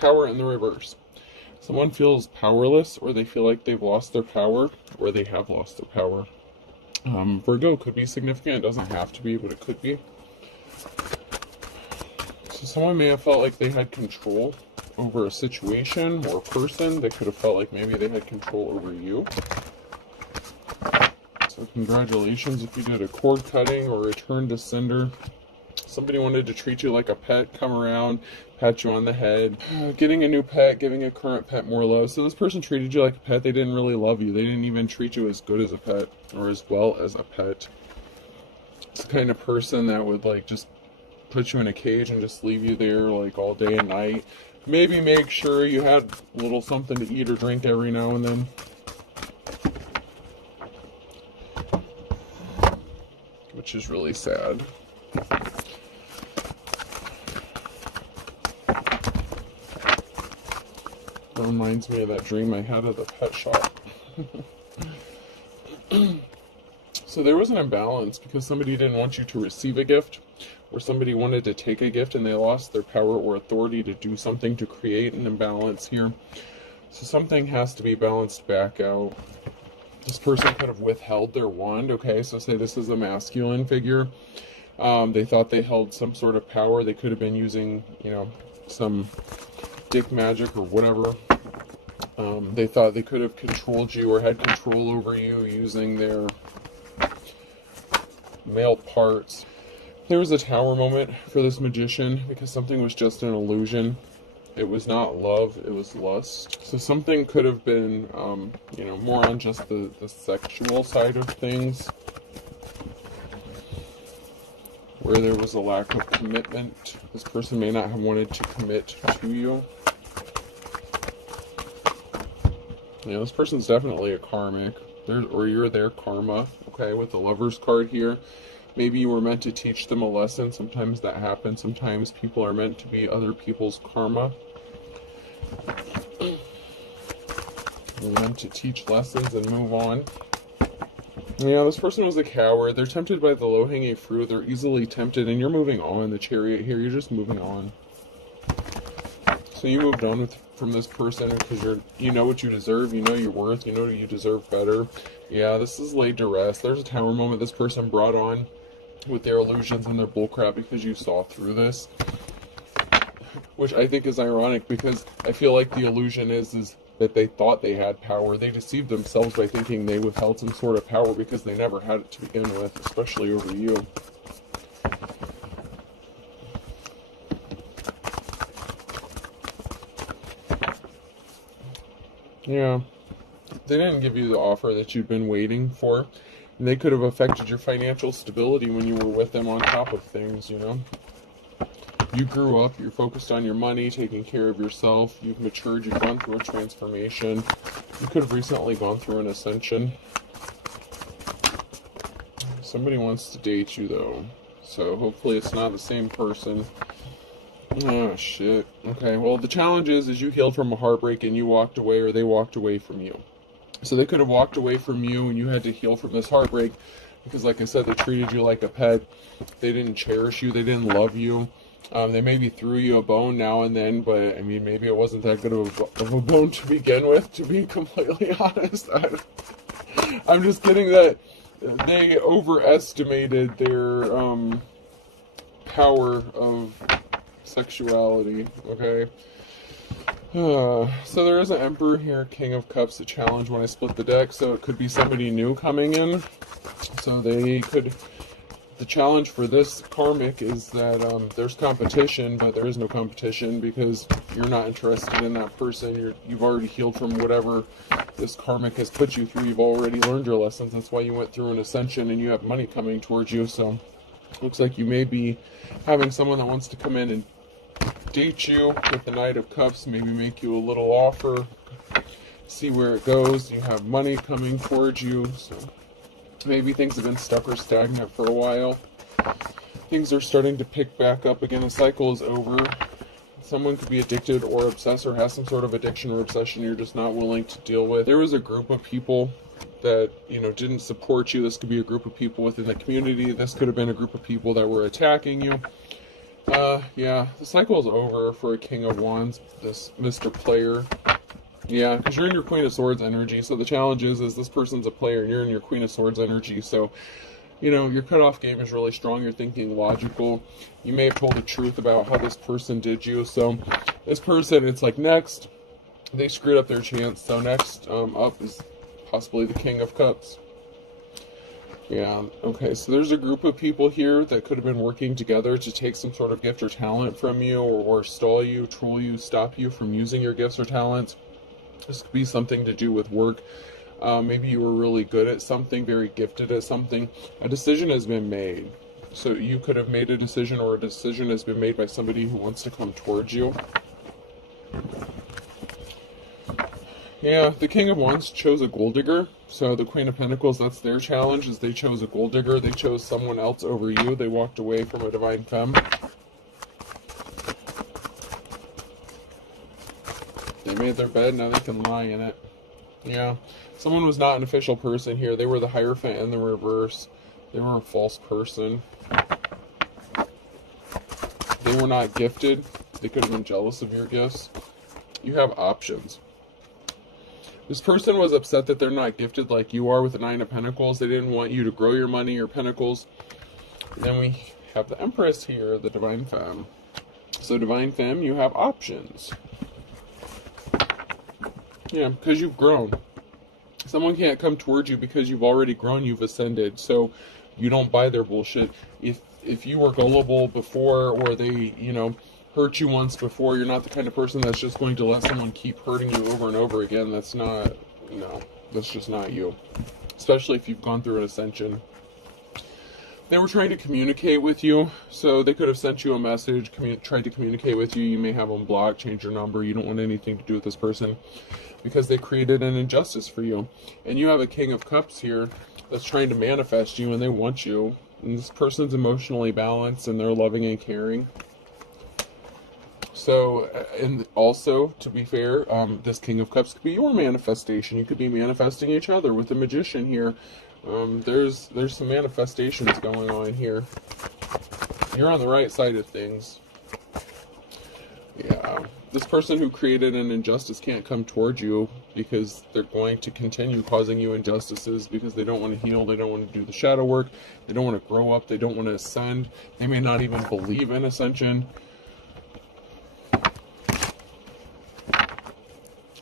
Power in the reverse. Someone feels powerless, or they feel like they've lost their power, or they have lost their power. Virgo could be significant. It doesn't have to be, but it could be. So someone may have felt like they had control over a situation or a person. They could have felt like maybe they had control over you. So congratulations if you did a cord cutting or return to sender. Somebody wanted to treat you like a pet, come around, pat you on the head, getting a new pet, giving a current pet more love. So this person treated you like a pet. They didn't really love you. They didn't even treat you as good as a pet or as well as a pet. It's the kind of person that would like just put you in a cage and just leave you there like all day and night. Maybe make sure you had a little something to eat or drink every now and then. Which is really sad. That reminds me of that dream I had at the pet shop. So there was an imbalance because somebody didn't want you to receive a gift, or somebody wanted to take a gift and they lost their power or authority to do something to create an imbalance here. So something has to be balanced back out. This person could have withheld their wand, okay? So say this is a masculine figure. They thought they held some sort of power. They could have been using, some dick magic or whatever. They thought they could have controlled you or had control over you using their male parts. There was a tower moment for this magician because something was just an illusion. It was not love, it was lust. So something could have been, more on just the sexual side of things, where there was a lack of commitment. This person may not have wanted to commit to you. This person's definitely a karmic, or you're their karma, okay, with the Lover's card here. Maybe you were meant to teach them a lesson. Sometimes that happens. Sometimes people are meant to be other people's karma. They're meant to teach lessons and move on. This person was a coward. They're tempted by the low-hanging fruit. They're easily tempted, and you're moving on. The Chariot here, you're just moving on. So you moved on from this person because you know what you deserve. You know your worth. You know you deserve better. Yeah, this is laid to rest. There's a tower moment this person brought on with their illusions and their bullcrap because you saw through this. Which I think is ironic because I feel like the illusion is that they thought they had power. They deceived themselves by thinking they withheld some sort of power because they never had it to begin with, especially over you. Yeah. They didn't give you the offer that you'd been waiting for. And they could have affected your financial stability when you were with them on top of things, You grew up, you're focused on your money, taking care of yourself, you've matured, you've gone through a transformation. You could have recently gone through an ascension. Somebody wants to date you though, so hopefully it's not the same person. Oh shit. Okay, well the challenge is you healed from a heartbreak and you walked away, or they walked away from you. So they could have walked away from you and you had to heal from this heartbreak because, like I said, they treated you like a pet. They didn't cherish you. They didn't love you. They maybe threw you a bone now and then, but I mean, maybe it wasn't that good of a bone to begin with, to be completely honest. I'm just getting that they overestimated their power of sexuality, okay? So there is an Emperor here, King of Cups, a challenge when I split the deck, so it could be somebody new coming in. So the challenge for this karmic is that there's competition, but there is no competition because you're not interested in that person. You've already healed from whatever this karmic has put you through. You've already learned your lessons. That's why you went through an ascension and you have money coming towards you. So looks like you may be having someone that wants to come in and date you with the Knight of Cups, maybe make you a little offer, see where it goes. You have money coming towards you, so maybe things have been stuck or stagnant for a while. Things are starting to pick back up again. The cycle is over. Someone could be addicted or obsessed or has some sort of addiction or obsession you're just not willing to deal with. There was a group of people that, didn't support you. This could be a group of people within the community. This could have been a group of people that were attacking you. Yeah, the cycle is over for a King of Wands, this Mr. Player. Yeah, because you're in your Queen of Swords energy, so the challenge is this person's a player, and you're in your Queen of Swords energy, so, you know, your cutoff game is really strong, you're thinking logical, you may have told the truth about how this person did you, so this person, it's like next, they screwed up their chance, so next up is possibly the King of Cups. Yeah, okay, so there's a group of people here that could have been working together to take some sort of gift or talent from you, or stall you, troll you, stop you from using your gifts or talents. This could be something to do with work. Maybe you were really good at something, very gifted at something. A decision has been made. So you could have made a decision, or a decision has been made by somebody who wants to come towards you. Yeah, the King of Wands chose a gold digger. So the Queen of Pentacles, that's their challenge, is they chose a gold digger. They chose someone else over you. They walked away from a divine femme. They made their bed, now they can lie in it. Yeah, someone was not an official person here. They were the Hierophant in the reverse. They were a false person. They were not gifted. They could have been jealous of your gifts. You have options. This person was upset that they're not gifted like you are with the Nine of Pentacles. They didn't want you to grow your money, your pentacles. And then we have the Empress here, the Divine Femme. So Divine Femme, you have options. Yeah, because you've grown. Someone can't come towards you because you've already grown, you've ascended. So you don't buy their bullshit. If you were gullible before, or they, you know, hurt you once before, you're not the kind of person that's just going to let someone keep hurting you over and over again. That's not, no, that's just not you. Especially if you've gone through an ascension. They were trying to communicate with you, so they could have sent you a message, tried to communicate with you. You may have them blocked, change your number. You don't want anything to do with this person because they created an injustice for you. And you have a King of Cups here that's trying to manifest you, and they want you. And this person's emotionally balanced, and they're loving and caring. So, and also, to be fair, this King of Cups could be your manifestation. You could be manifesting each other with the Magician here. There's some manifestations going on here. You're on the right side of things. Yeah, this person who created an injustice can't come towards you because they're going to continue causing you injustices because they don't want to heal, they don't want to do the shadow work, they don't want to grow up, they don't want to ascend, they may not even believe in ascension.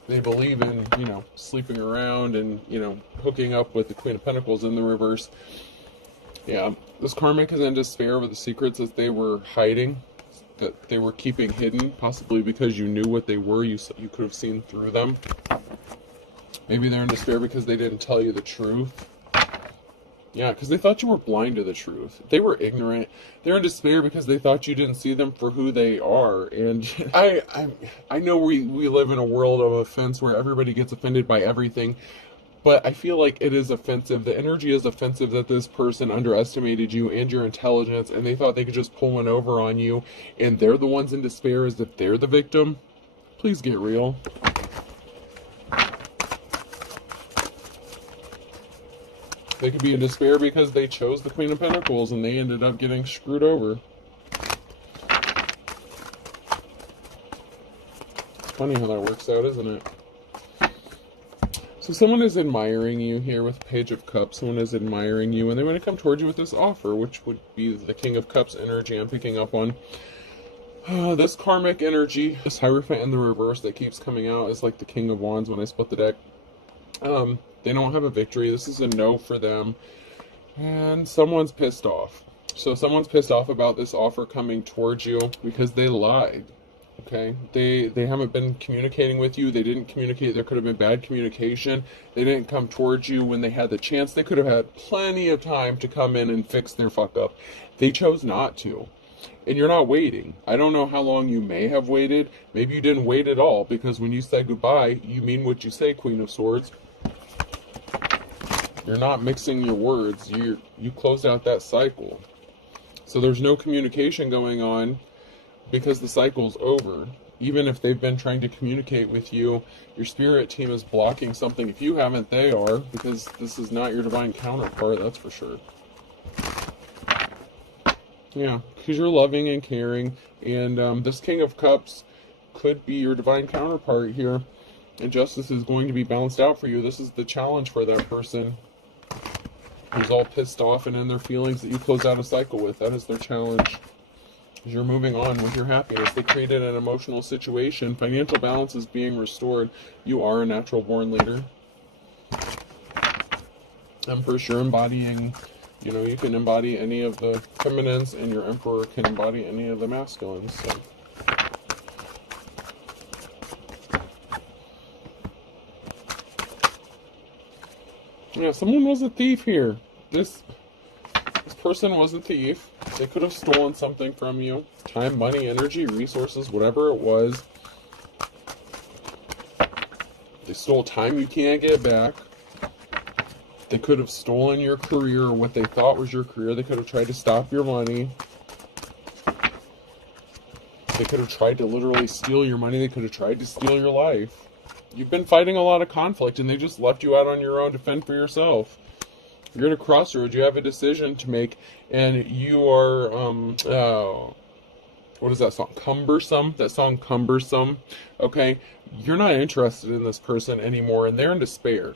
They believe in, you know, sleeping around and, you know, hooking up with the Queen of Pentacles in the reverse. Yeah, this karmic is in despair over the secrets that they were hiding, that they were keeping hidden, possibly because you knew what they were, you could have seen through them. Maybe they're in despair because they didn't tell you the truth. Yeah, because they thought you were blind to the truth. They were ignorant. They're in despair because they thought you didn't see them for who they are. And I know we live in a world of offense where everybody gets offended by everything, but I feel like it is offensive. The energy is offensive that this person underestimated you and your intelligence, and they thought they could just pull one over on you, and they're the ones in despair as if they're the victim. Please get real. They could be in despair because they chose the Queen of Pentacles and they ended up getting screwed over. It's funny how that works out, isn't it? So someone is admiring you here with Page of Cups. Someone is admiring you and they want to come towards you with this offer, which would be the King of Cups energy I'm picking up on. This karmic energy, this Hierophant in the reverse that keeps coming out is like the King of Wands when I split the deck. They don't have a victory. This is a no for them. And someone's pissed off. So someone's pissed off about this offer coming towards you because they lied. Okay? They haven't been communicating with you. They didn't communicate. There could have been bad communication. They didn't come towards you when they had the chance. They could have had plenty of time to come in and fix their fuck up. They chose not to. And you're not waiting. I don't know how long you may have waited. Maybe you didn't wait at all because when you say goodbye, you mean what you say, Queen of Swords. You're not mixing your words. You closed out that cycle. So there's no communication going on because the cycle's over. Even if they've been trying to communicate with you, your spirit team is blocking something. If you haven't, they are, because this is not your divine counterpart, that's for sure. Yeah, because you're loving and caring, and this King of Cups could be your divine counterpart here, and justice is going to be balanced out for you. This is the challenge for that person who's all pissed off and in their feelings that you close out a cycle with. That is their challenge. You're moving on with your happiness. They created an emotional situation. Financial balance is being restored. You are a natural born leader. Empress, you're embodying, you can embody any of the feminines, and your Emperor can embody any of the masculines. So. Yeah, someone was a thief here. This person was a thief. They could have stolen something from you. Time, money, energy, resources, whatever it was. They stole time you can't get back. They could have stolen your career, or what they thought was your career. They could have tried to stop your money. They could have tried to literally steal your money. They could have tried to steal your life. You've been fighting a lot of conflict, and they just left you out on your own to fend for yourself. You're at a crossroads. You have a decision to make, and you are, what is that song? Cumbersome? That song, Cumbersome. Okay? You're not interested in this person anymore, and they're in despair.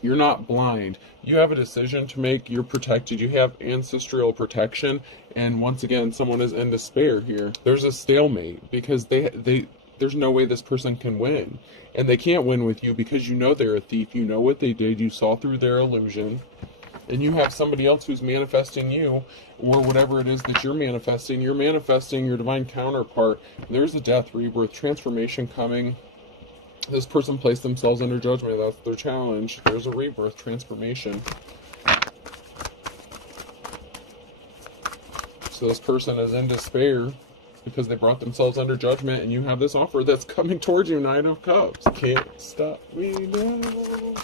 You're not blind. You have a decision to make. You're protected. You have ancestral protection, and once again, someone is in despair here. There's a stalemate, because there's no way this person can win. And they can't win with you because you know they're a thief. You know what they did. You saw through their illusion. And you have somebody else who's manifesting you, or whatever it is that you're manifesting. You're manifesting your divine counterpart. There's a death, rebirth, transformation coming. This person placed themselves under judgment. That's their challenge. There's a rebirth, transformation. So this person is in despair because they brought themselves under judgment, and you have this offer that's coming towards you, Knight of Cups. Can't stop me now.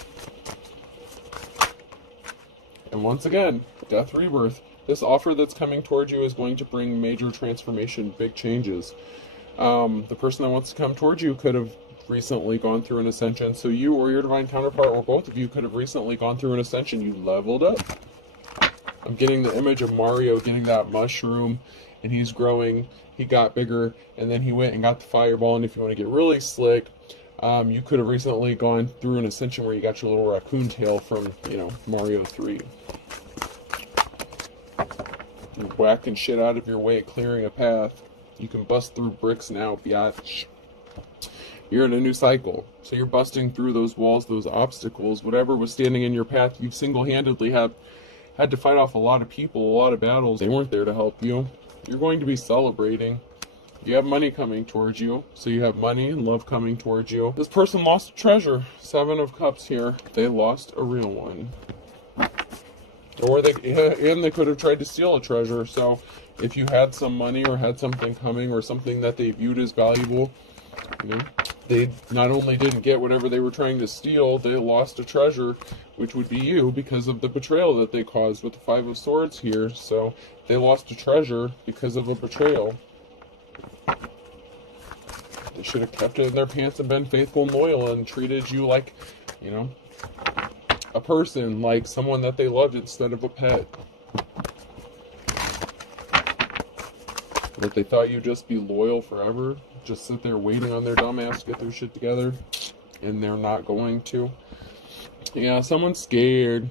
And once again, death, rebirth. This offer that's coming towards you is going to bring major transformation, big changes. The person that wants to come towards you could have recently gone through an ascension. So you or your divine counterpart, or both of you, could have recently gone through an ascension. You leveled up. I'm getting the image of Mario getting that mushroom, and he's growing. He got bigger, and then he went and got the fireball. And if you want to get really slick, you could have recently gone through an ascension where you got your little raccoon tail from, Mario 3. You're whacking shit out of your way, clearing a path. You can bust through bricks now, biatch. You're in a new cycle. So you're busting through those walls, those obstacles, whatever was standing in your path. You've single-handedly had to fight off a lot of people, a lot of battles. They weren't there to help you. You're going to be celebrating. You have money coming towards you. So you have money and love coming towards you. This person lost a treasure. 7 of Cups here. They lost a real one. Or they could have tried to steal a treasure. So if you had some money or had something coming, or something that they viewed as valuable, they not only didn't get whatever they were trying to steal, they lost a treasure, which would be you, because of the betrayal that they caused with the 5 of Swords here. So they lost a treasure because of a betrayal. They should have kept it in their pants and been faithful and loyal and treated you like, a person, like someone that they loved instead of a pet. But they thought you'd just be loyal forever, just sit there waiting on their dumb ass to get their shit together, and they're not going to. Yeah, someone's scared.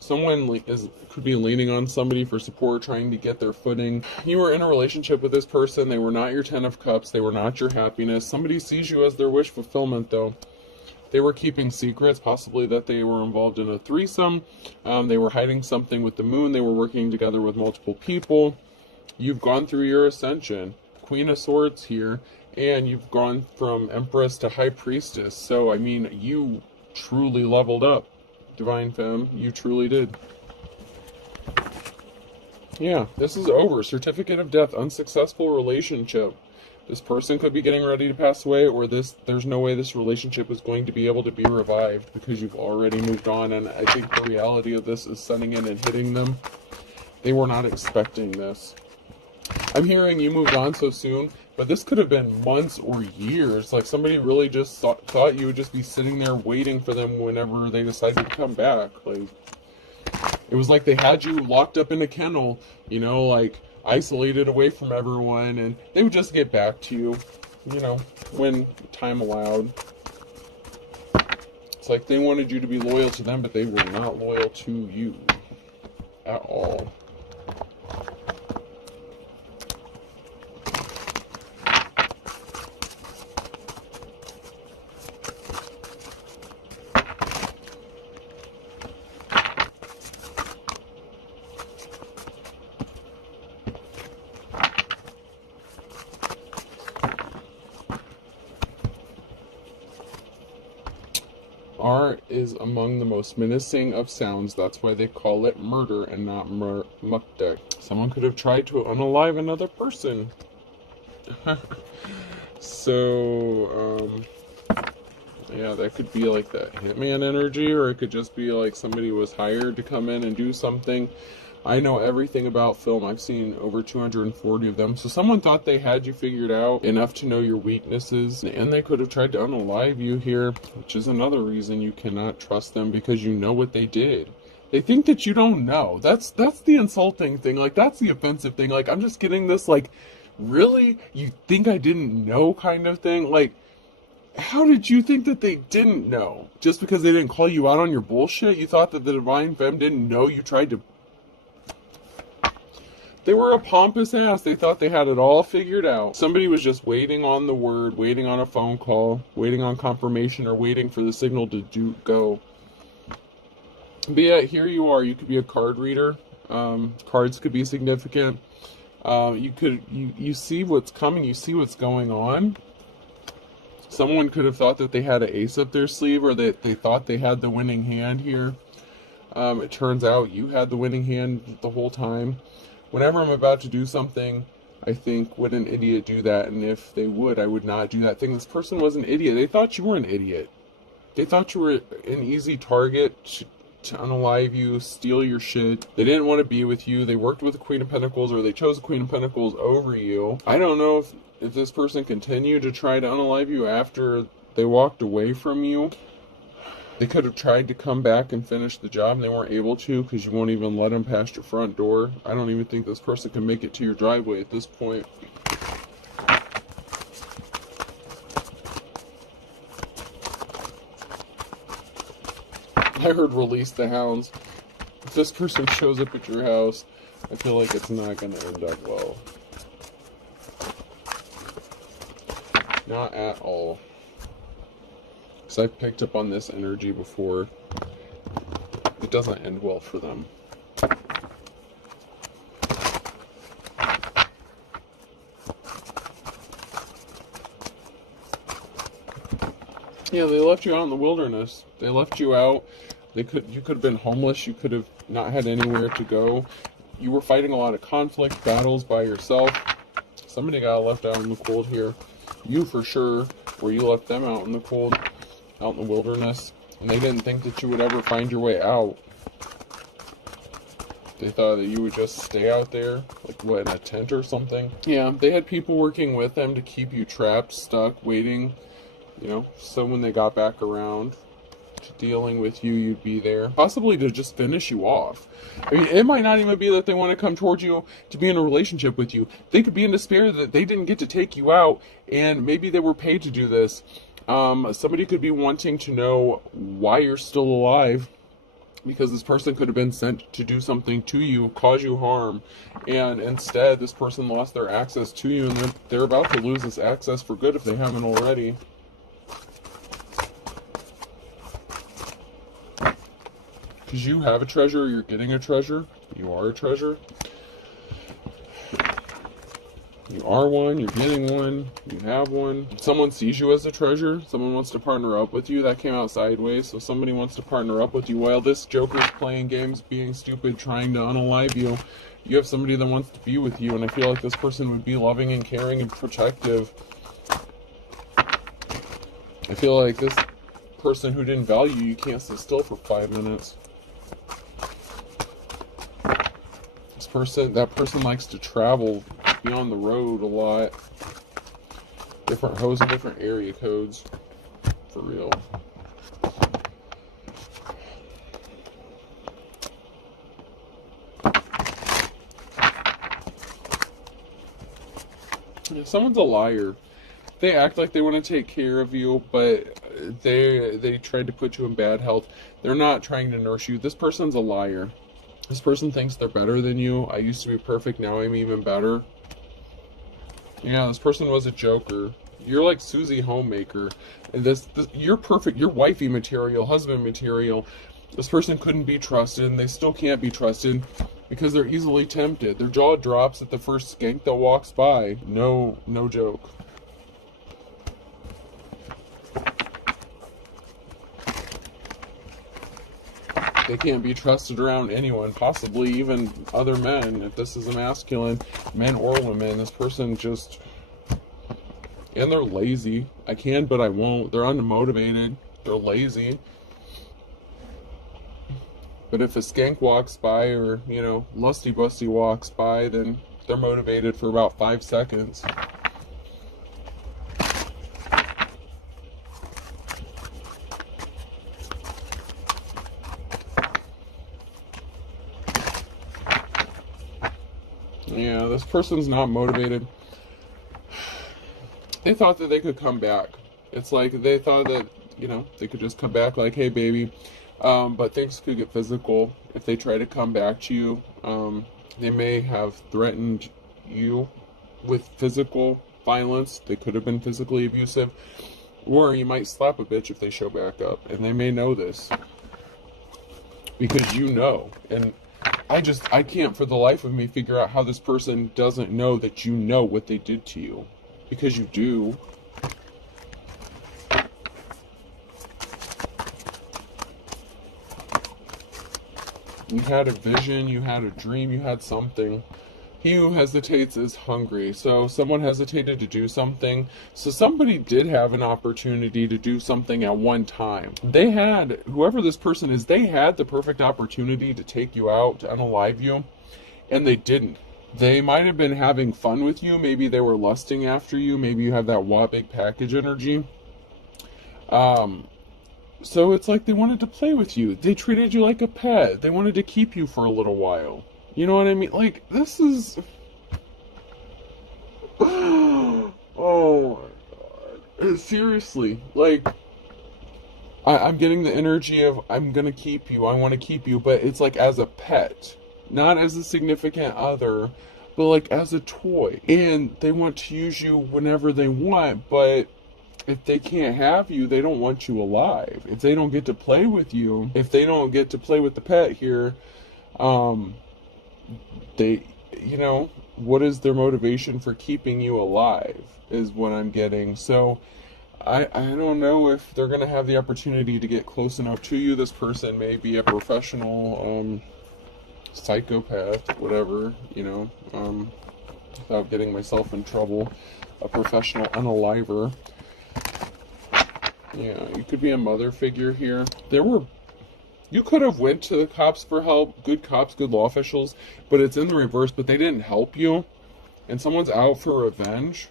Someone could be leaning on somebody for support, trying to get their footing. You were in a relationship with this person. They were not your 10 of Cups. They were not your happiness. Somebody sees you as their wish fulfillment, though. They were keeping secrets, possibly that they were involved in a threesome. They were hiding something with the moon. They were working together with multiple people. You've gone through your ascension. Queen of Swords here. And you've gone from Empress to High Priestess. So, you truly leveled up, Divine Femme. You truly did. Yeah, this is over. Certificate of death. Unsuccessful relationship. This person could be getting ready to pass away, or there's no way this relationship is going to be able to be revived because you've already moved on. And I think the reality of this is setting in and hitting them. They were not expecting this. I'm hearing you moved on so soon, but this could have been months or years. Like, somebody really just thought you would just be sitting there waiting for them whenever they decided to come back. Like, it was like they had you locked up in a kennel, like, isolated away from everyone, and they would just get back to you, you know, when time allowed. It's like they wanted you to be loyal to them, but they were not loyal to you at all. R is among the most menacing of sounds. That's why they call it murder and not mukdek. Someone could have tried to unalive another person. So, yeah, that could be like that hitman energy, or it could just be like somebody was hired to come in and do something. I know everything about film. I've seen over 240 of them. So someone thought they had you figured out enough to know your weaknesses, and they could have tried to unalive you here, which is another reason you cannot trust them, because you know what they did. They think that you don't know. That's the insulting thing. Like, that's the offensive thing. Like, I'm just getting this, like, really? You think I didn't know kind of thing? Like, how did you think that they didn't know? Just because they didn't call you out on your bullshit? You thought that the Divine Femme didn't know you tried to... They were a pompous ass. They thought they had it all figured out. Somebody was just waiting on the word, waiting on a phone call, waiting on confirmation, or waiting for the signal to go. But yeah, here you are. You could be a card reader. Cards could be significant. You see what's coming. You see what's going on. Someone could have thought that they had an ace up their sleeve, or that they thought they had the winning hand here. It turns out you had the winning hand the whole time. Whenever I'm about to do something, I think, would an idiot do that? And if they would, I would not do that thing. This person was an idiot. They thought you were an idiot. They thought you were an easy target to unalive you, steal your shit. They didn't want to be with you. They worked with the Queen of Pentacles, or they chose the Queen of Pentacles over you. I don't know if this person continued to try to unalive you after they walked away from you. They could have tried to come back and finish the job, and they weren't able to because you won't even let them past your front door. I don't even think this person can make it to your driveway at this point. I heard release the hounds. If this person shows up at your house, I feel like it's not going to end up well. Not at all. Because I've picked up on this energy before. It doesn't end well for them. Yeah, they left you out in the wilderness. They left you out. You could have been homeless. You could have not had anywhere to go. You were fighting a lot of conflict, battles by yourself. Somebody got left out in the cold here. You for sure, or you left them out in the cold, out in the wilderness, and they didn't think that you would ever find your way out. They thought that you would just stay out there, like what, in a tent or something? Yeah, they had people working with them to keep you trapped, stuck, waiting, you know, so when they got back around to dealing with you, you'd be there. Possibly to just finish you off. I mean, it might not even be that they want to come towards you to be in a relationship with you. They could be in despair that they didn't get to take you out, and maybe they were paid to do this. Somebody could be wanting to know why you're still alive, because this person could have been sent to do something to you, cause you harm, and instead this person lost their access to you, and they're about to lose this access for good if they haven't already. Because you have a treasure, you're getting a treasure, you are a treasure. You are one, you're getting one, you have one. Someone sees you as a treasure, someone wants to partner up with you. That came out sideways, so somebody wants to partner up with you. While this Joker's playing games, being stupid, trying to unalive you, you have somebody that wants to be with you, and I feel like this person would be loving and caring and protective. I feel like this person who didn't value you, you can't sit still for 5 minutes. That person likes to travel, be on the road a lot. Different hosts, different area codes. For real. Someone's a liar. They act like they want to take care of you, but they tried to put you in bad health. They're not trying to nurse you. This person's a liar. This person thinks they're better than you. I used to be perfect, now I'm even better. Yeah, this person was a joker. You're like Susie Homemaker. And you're perfect. You're wifey material, husband material. This person couldn't be trusted, and they still can't be trusted because they're easily tempted. Their jaw drops at the first skank that walks by. No joke. They can't be trusted around anyone, possibly even other men. If this is a masculine, men or women, this person just... And they're lazy. I can, but I won't. They're unmotivated. They're lazy. But if a skank walks by, or, you know, lusty busty walks by, then they're motivated for about 5 seconds. Yeah, this person's not motivated. They thought that they could come back. It's like they thought that, you know, they could just come back like, hey, baby. But things could get physical if they try to come back to you. They may have threatened you with physical violence. They could have been physically abusive. Or you might slap a bitch if they show back up. And they may know this. Because you know. And I can't for the life of me figure out how this person doesn't know that you know what they did to you. Because you do. You had a vision, you had a dream, you had something. He who hesitates is hungry. So someone hesitated to do something. So somebody did have an opportunity to do something at one time. They had, whoever this person is, they had the perfect opportunity to take you out, to unalive you, and they didn't. They might have been having fun with you. Maybe they were lusting after you. Maybe you have that big package energy. So it's like they wanted to play with you. They treated you like a pet. They wanted to keep you for a little while. You know what I mean? Like, this is... Oh my God. Seriously. Like, I'm getting the energy of, I'm gonna keep you. I want to keep you. But it's like as a pet. Not as a significant other, but like as a toy. And they want to use you whenever they want, but if they can't have you, they don't want you alive. If they don't get to play with you, if they don't get to play with the pet here, they, you know, what is their motivation for keeping you alive is what I'm getting. So I don't know if they're going to have the opportunity to get close enough to you. This person may be a professional, psychopath, whatever, you know, without getting myself in trouble, a professional unaliver. Yeah, you could be a mother figure here. You could have went to the cops for help, good cops, good law officials, but it's in the reverse, but they didn't help you, and someone's out for revenge.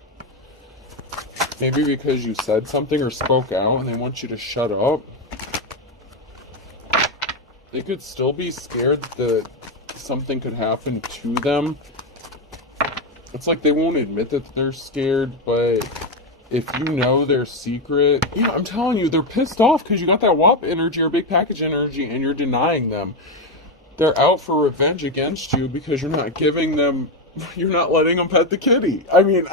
Maybe because you said something or spoke out, and they want you to shut up. They could still be scared that something could happen to them. It's like they won't admit that they're scared, but if you know their secret, you know, I'm telling you, they're pissed off because you got that WAP energy or big package energy and you're denying them. They're out for revenge against you because you're not giving them, you're not letting them pet the kitty. I mean,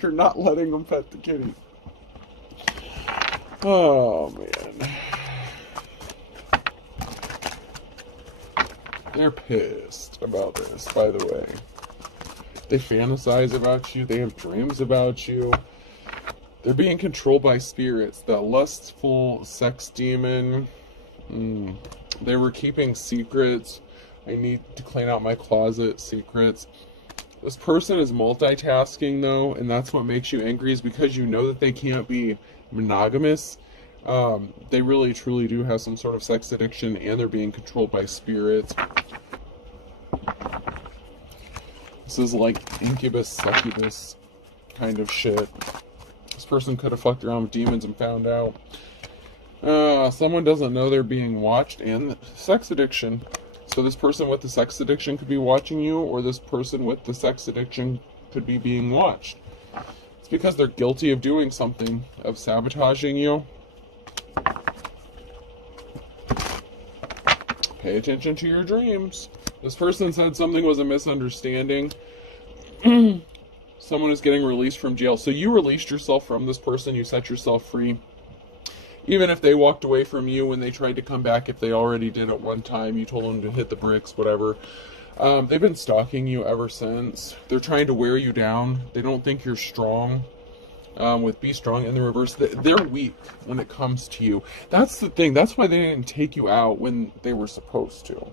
you're not letting them pet the kitty. Oh, man. They're pissed about this, by the way. They fantasize about you. They have dreams about you. They're being controlled by spirits. The lustful sex demon. They were keeping secrets. I need to clean out my closet. Secrets. This person is multitasking, though, and that's what makes you angry, is because you know that they can't be monogamous. They really, truly do have some sort of sex addiction, and they're being controlled by spirits. This is like incubus, succubus kind of shit. This person could have fucked around with demons and found out. Someone doesn't know they're being watched, and sex addiction. So this person with the sex addiction could be watching you, or this person with the sex addiction could be being watched. It's because they're guilty of doing something, of sabotaging you. Pay attention to your dreams. This person said something was a misunderstanding. Someone is getting released from jail. So you released yourself from this person. You set yourself free. Even if they walked away from you when they tried to come back, if they already did at one time, you told them to hit the bricks, whatever. They've been stalking you ever since. They're trying to wear you down. They don't think you're strong. With Be Strong in the reverse, they're weak when it comes to you. That's the thing. That's why they didn't take you out when they were supposed to.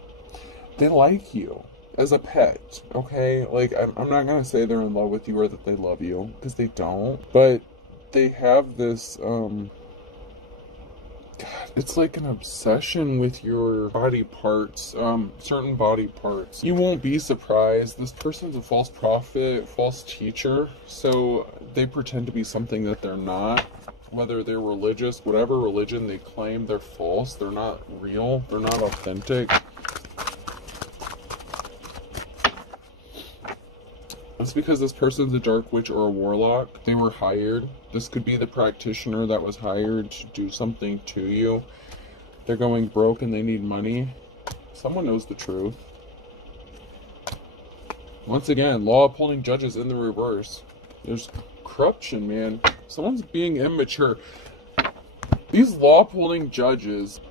They like you as a pet, okay? Like, I'm not going to say they're in love with you or that they love you, because they don't. But they have this, God, it's like an obsession with your body parts, certain body parts. You won't be surprised. This person's a false prophet, false teacher, so they pretend to be something that they're not. Whether they're religious, whatever religion they claim, they're false. They're not real. They're not authentic. It's because this person's a dark witch or a warlock. They were hired. This could be the practitioner that was hired to do something to you. They're going broke and they need money. Someone knows the truth. Once again, law upholding judges in the reverse. There's corruption, man. Someone's being immature. These law upholding judges,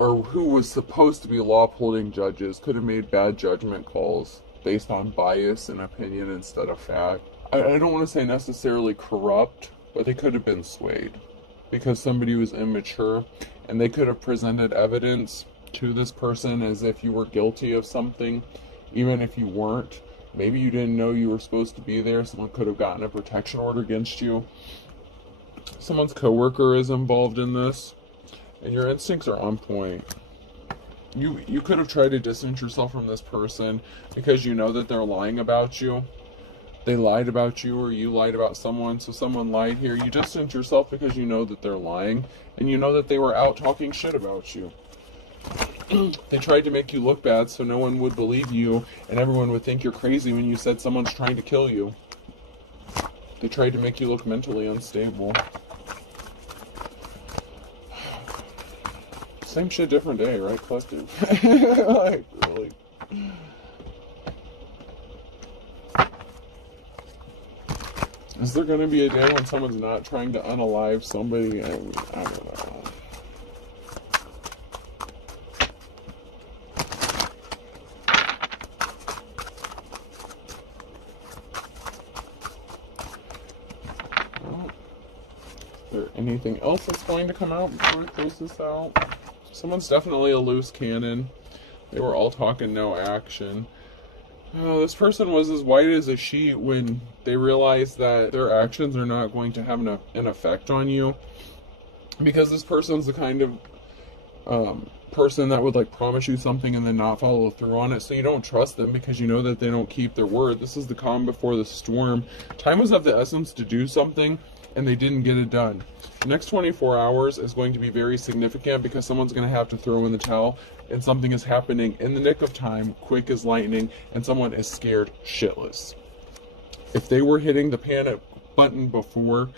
or who was supposed to be law upholding judges, could have made bad judgment calls based on bias and opinion instead of fact. I don't want to say necessarily corrupt, but they could have been swayed because somebody was immature, and they could have presented evidence to this person as if you were guilty of something, even if you weren't. Maybe you didn't know you were supposed to be there. Someone could have gotten a protection order against you. Someone's coworker is involved in this, and your instincts are on point. You could have tried to distance yourself from this person because you know that they're lying about you. They lied about you, or you lied about someone, so someone lied here. You distance yourself because you know that they're lying, and you know that they were out talking shit about you. They tried to make you look bad so no one would believe you, and everyone would think you're crazy when you said someone's trying to kill you. They tried to make you look mentally unstable. Same shit, different day, right, collective? Like, really. Is there going to be a day when someone's not trying to unalive somebody? I don't know. Is there anything else that's going to come out before we close this out? Someone's definitely a loose cannon. They were all talking, no action. This person was as white as a sheet when they realized that their actions are not going to have an effect on you. Because this person's the kind of person that would like promise you something and then not follow through on it. So you don't trust them because you know that they don't keep their word. This is the calm before the storm. Time was of the essence to do something, and they didn't get it done. The next 24 hours is going to be very significant because someone's going to have to throw in the towel, and something is happening in the nick of time, quick as lightning, and someone is scared shitless. If they were hitting the panic button before,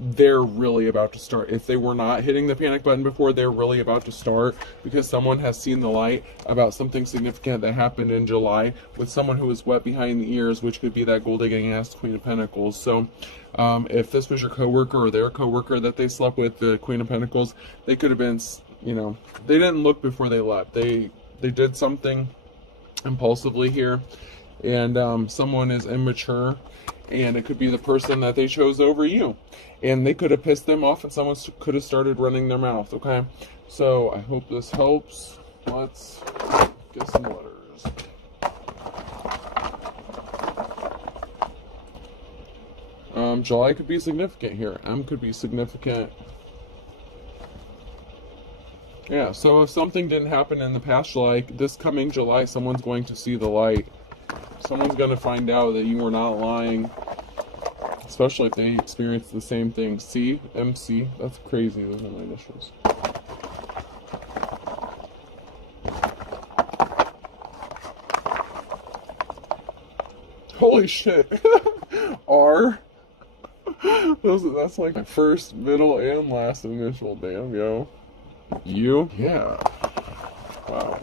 they're really about to start. If they were not hitting the panic button before, they're really about to start because someone has seen the light about something significant that happened in July with someone who was wet behind the ears, which could be that gold-digging ass Queen of Pentacles. So if this was your coworker or their coworker that they slept with, the Queen of Pentacles, they could have been, you know, they didn't look before they left. They did something impulsively here, and someone is immature, and it could be the person that they chose over you. And they could have pissed them off, and someone could have started running their mouth, okay? So, I hope this helps. Let's get some letters. July could be significant here. M could be significant. Yeah, so if something didn't happen in the past July, this coming July, someone's going to see the light. Someone's going to find out that you were not lying. Especially if they experience the same thing. C, MC, that's crazy. Those are my initials. Holy shit. R, That's like my first, middle, and last initial. Damn, yo. You? Yeah. Wow.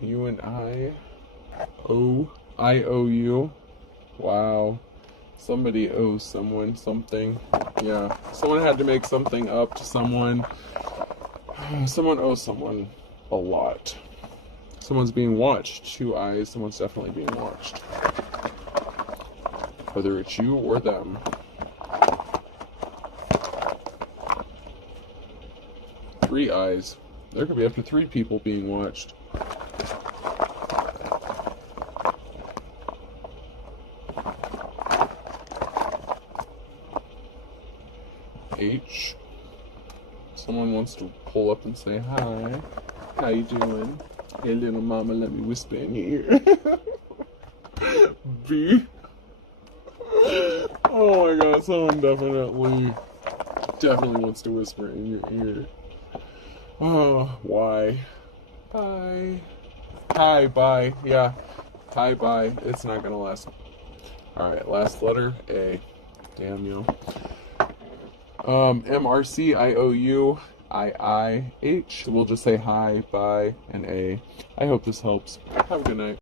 You and I. I owe you. Wow. Somebody owes someone something. Yeah. Someone had to make something up to someone. Someone owes someone a lot. Someone's being watched. 2 eyes. Someone's definitely being watched. Whether it's you or them. Three eyes. There could be up to 3 people being watched. H. Someone wants to pull up and say hi. How you doing? Hey little mama, let me whisper in your ear. B. Oh my god, someone definitely wants to whisper in your ear. Oh, why? Bye. Hi, bye. Yeah. Hi, bye. It's not gonna last. Alright, last letter, A. Damn, yo. MRC, IOU, IIH. We'll just say hi, bye, and A. I hope this helps. Have a good night.